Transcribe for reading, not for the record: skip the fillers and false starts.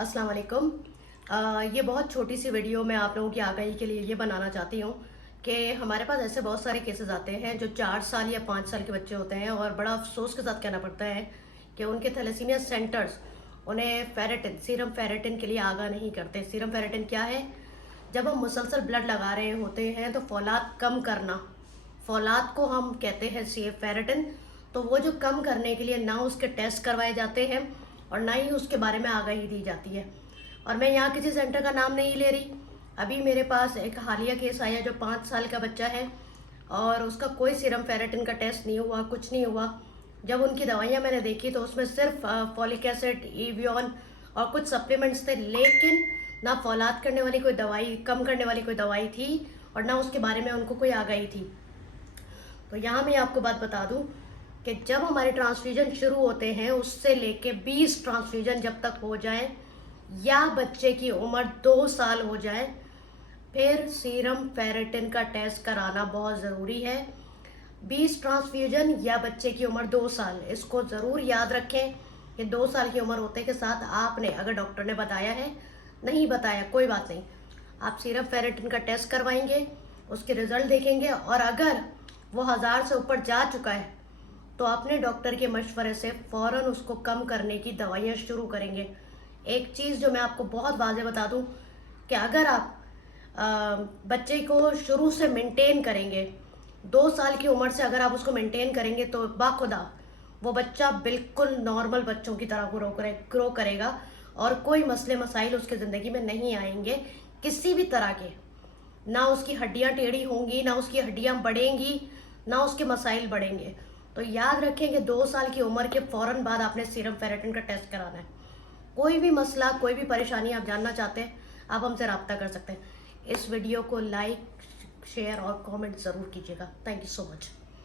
अस्सलाम वालेकुम। ये बहुत छोटी सी वीडियो मैं आप लोगों की आगाही के लिए ये बनाना चाहती हूँ कि हमारे पास ऐसे बहुत सारे केसेस आते हैं जो 4 साल या 5 साल के बच्चे होते हैं और बड़ा अफसोस के साथ कहना पड़ता है कि उनके थैलेसीमिया सेंटर्स उन्हें फेरेटिन सीरम फेरेटिन के लिए आगाह नहीं करते। सीरम फेरेटिन क्या है? जब हम मुसलसल ब्लड लगा रहे होते हैं तो फौलाद कम करना, फौलाद को हम कहते हैं सी फेरेटिन। तो वो जो कम करने के लिए ना उसके टेस्ट करवाए जाते हैं और ना ही उसके बारे में आगाही दी जाती है। और मैं यहाँ किसी सेंटर का नाम नहीं ले रही। अभी मेरे पास एक हालिया केस आया जो 5 साल का बच्चा है और उसका कोई सीरम फेरेटिन का टेस्ट नहीं हुआ, कुछ नहीं हुआ। जब उनकी दवाइयाँ मैंने देखी तो उसमें सिर्फ फॉलिक एसिड, इवियन और कुछ सप्लीमेंट्स थे, लेकिन ना फौलाद करने वाली कोई दवाई, कम करने वाली कोई दवाई थी और ना उसके बारे में उनको कोई आगाही थी। तो यहाँ मैं आपको बात बता दूं कि जब हमारे ट्रांसफ्यूजन शुरू होते हैं उससे लेके 20 ट्रांसफ्यूजन जब तक हो जाए या बच्चे की उम्र 2 साल हो जाए, फिर सीरम फेरेटिन का टेस्ट कराना बहुत ज़रूरी है। 20 ट्रांसफ्यूजन या बच्चे की उम्र 2 साल, इसको ज़रूर याद रखें कि 2 साल की उम्र होते के साथ आपने, अगर डॉक्टर ने बताया है, नहीं बताया कोई बात नहीं, आप सीरम फेरेटिन का टेस्ट करवाएंगे, उसके रिजल्ट देखेंगे और अगर वो 1000 से ऊपर जा चुका है तो अपने डॉक्टर के मशवरे से फ़ौरन उसको कम करने की दवाइयाँ शुरू करेंगे। एक चीज़ जो मैं आपको बहुत वाज़ेह बता दूं कि अगर आप बच्चे को शुरू से मेंटेन करेंगे, 2 साल की उम्र से अगर आप उसको मेंटेन करेंगे तो बाखुदा वो बच्चा बिल्कुल नॉर्मल बच्चों की तरह ग्रो करेगा और कोई मसले मसाइल उसके ज़िंदगी में नहीं आएंगे किसी भी तरह के। ना उसकी हड्डियां टेढ़ी होंगी, ना उसकी हड्डियां बढ़ेंगी, ना उसके मसाइल बढ़ेंगे। तो याद रखें कि 2 साल की उम्र के फ़ौरन बाद आपने सीरम फेरेटिन का टेस्ट कराना है। कोई भी मसला, कोई भी परेशानी आप जानना चाहते हैं, आप हमसे रब्ता कर सकते हैं। इस वीडियो को लाइक, शेयर और कमेंट ज़रूर कीजिएगा। Thank you so much.